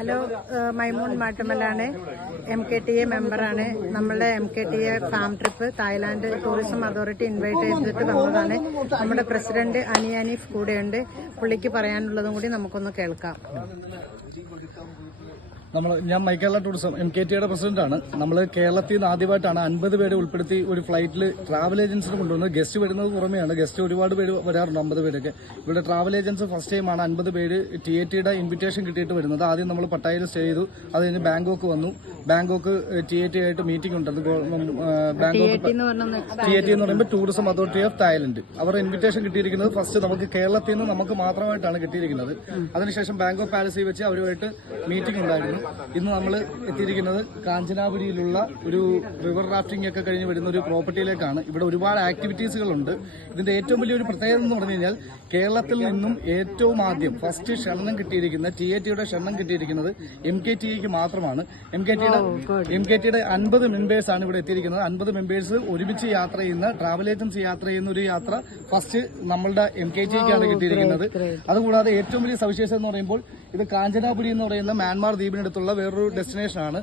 Hello, Maimoon മാട്ടുമലാണ്. MKTA മെമ്പറാണ്. നമ്മളുടെ MKTA farm trip Thailand tourism authority invite ചെയ്തിട്ട് വന്നതാണ്. നമ്മുടെ പ്രസിഡന്റ് അനിയാനീഫ് കൂടെയുണ്ട്. പുള്ളിക്ക് പറയാനുള്ളതും കൂടി നമുക്കൊന്ന് കേൾക്കാം. ഞാൻ മൈക്കേരള ടൂറിസം MKTയുടെ പ്രസിഡന്റാണ്. നമ്മൾ കേരളത്തിൽ നിന്ന് ആദ്യമായിട്ടാണ് 50 പേരെ ഉൾപ്പെടുത്തി ഒരു ഫ്ലൈറ്റിൽ ട്രാവൽ ഏജൻസിന് കൊണ്ടുവന്നത്. ഗസ്റ്റ് വരുന്നത് പുറമെയാണ്. ഗസ്റ്റ് ഒരുപാട് പേര് വരാറുണ്ട്, 50 പേരൊക്കെ. ഇവിടെ ട്രാവൽ ഏജൻസി ഫസ്റ്റ് ടൈമാണ് 50 പേര് TATയുടെ ഇൻവിറ്റേഷൻ കിട്ടിയിട്ട് വരുന്നത്. ആദ്യം നമ്മൾ പട്ടായയിൽ സ്റ്റേ ചെയ്തു. അത് കഴിഞ്ഞ് ബാങ്കോക്ക് വന്നു. ബാങ്കോക്ക് TAT ആയിട്ട് മീറ്റിംഗ് ഉണ്ടായിരുന്നു. ബാങ്കോക്ക് TAT എന്ന് പറയുമ്പോൾ ടൂറിസം അതോറിറ്റി ഓഫ് തായ്ലൻഡ്. അവരുടെ ഇൻവിറ്റേഷൻ കിട്ടിയിരിക്കുന്നത് ഫസ്റ്റ് നമുക്ക് കേരളത്തിൽ നിന്ന് നമുക്ക് മാത്രമായിട്ടാണ് കിട്ടിയിരിക്കുന്നത്. അതിനുശേഷം ബാങ്കോക്ക് പാലസിൽ വെച്ച് അവരുമായിട്ട് മീറ്റിംഗ് ഉണ്ടായിരുന്നു. ഇന്ന് നമ്മൾ എത്തിയിരിക്കുന്നത് കാഞ്ചനാപുരിയിലുള്ള ഒരു റിവർ റാഫ്റ്റിംഗ് ഒക്കെ കഴിഞ്ഞ് വരുന്ന ഒരു പ്രോപ്പർട്ടിയിലേക്കാണ്. ഇവിടെ ഒരുപാട് ആക്ടിവിറ്റീസുകളുണ്ട്. ഇതിന്റെ ഏറ്റവും വലിയൊരു പ്രത്യേകത എന്ന് പറഞ്ഞു കഴിഞ്ഞാൽ കേരളത്തിൽ നിന്നും ഏറ്റവും ആദ്യം ഫസ്റ്റ് ക്ഷണം കിട്ടിയിരിക്കുന്ന TATയുടെ ക്ഷണം കിട്ടിയിരിക്കുന്നത് MKTAക്ക് മാത്രമാണ്. MKTയുടെ 50 മെമ്പേഴ്സാണ് ഇവിടെ എത്തിയിരിക്കുന്നത്. 50 മെമ്പേഴ്സ് ഒരുമിച്ച് യാത്ര ചെയ്യുന്ന ട്രാവൽ ഏജൻസി യാത്ര ചെയ്യുന്ന ഒരു യാത്ര ഫസ്റ്റ് നമ്മളുടെ MKTAക്കാണ് കിട്ടിയിരിക്കുന്നത്. അതുകൂടാതെ ഏറ്റവും വലിയ സവിശേഷത എന്ന് പറയുമ്പോൾ ഇത് കാഞ്ചനാപുരി എന്ന് പറയുന്ന മ്യാൻമാർ ദ്വീപിനടുത്തുള്ള വേറൊരു ഡെസ്റ്റിനേഷനാണ്.